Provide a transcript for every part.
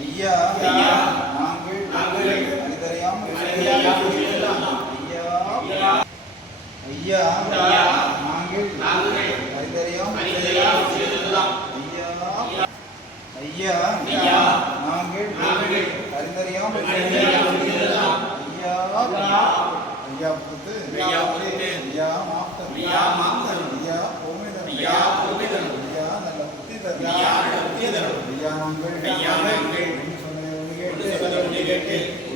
ஐயா நாங்கள் அறிதறியாம் ஐயா ஐயா நாங்கள் அறிதறியாம் ஐயா ஐயா நாங்கள் அறிந்தறியாம். ஐயா ஐயா புத்து ஐயா புத்து ஐயா மாப்தர். ஐயா மாப்தர். நாங்கள் diría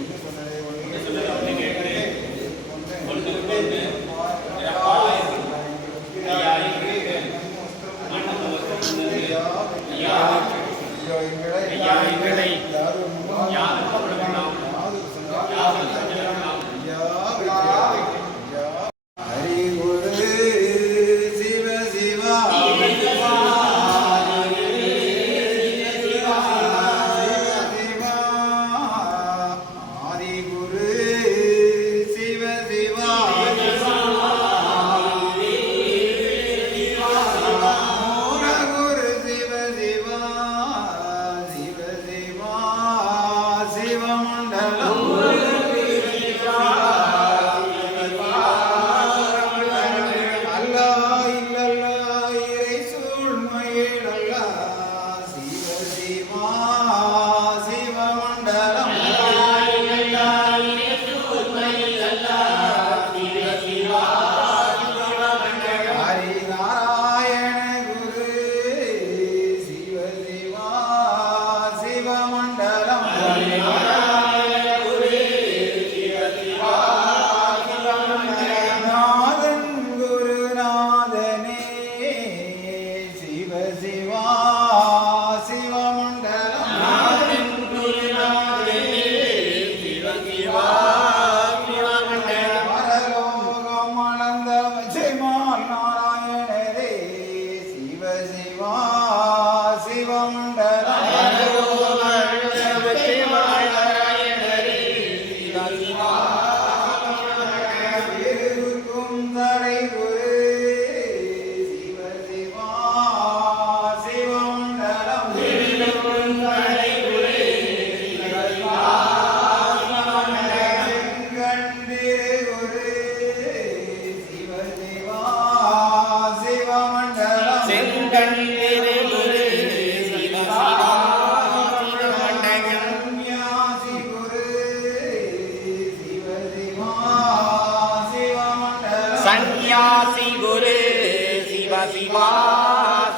சிவா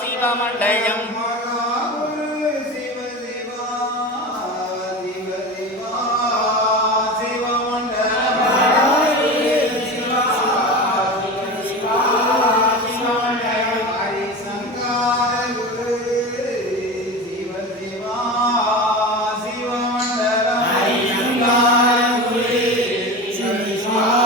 சிவமண்டலம் Wow.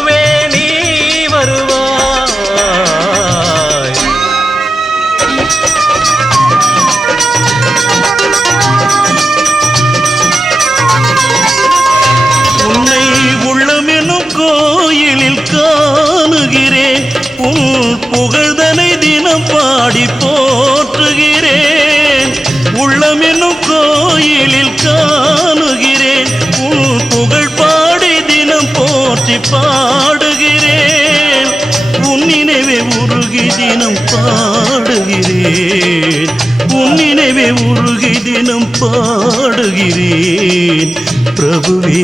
நினைவே உருகி தினம் பாடுகிறேன். பிரபுவே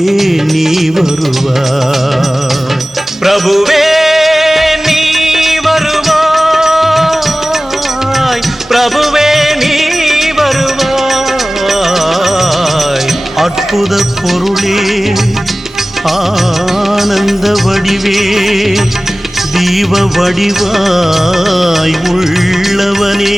நீ வருவா பிரபுவே நீ வருவாய். பிரபுவே நீ வருவாய். அற்புத பொருளே ஆனந்த வடிவே தீப வடிவாய் உள்ளவனே.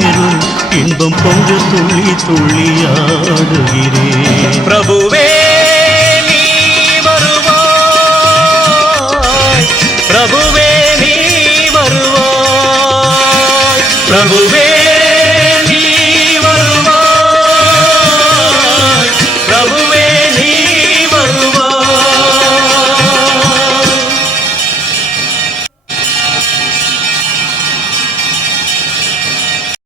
இன்பம் பொங்க துள்ளி துள்ளி பிரபுவே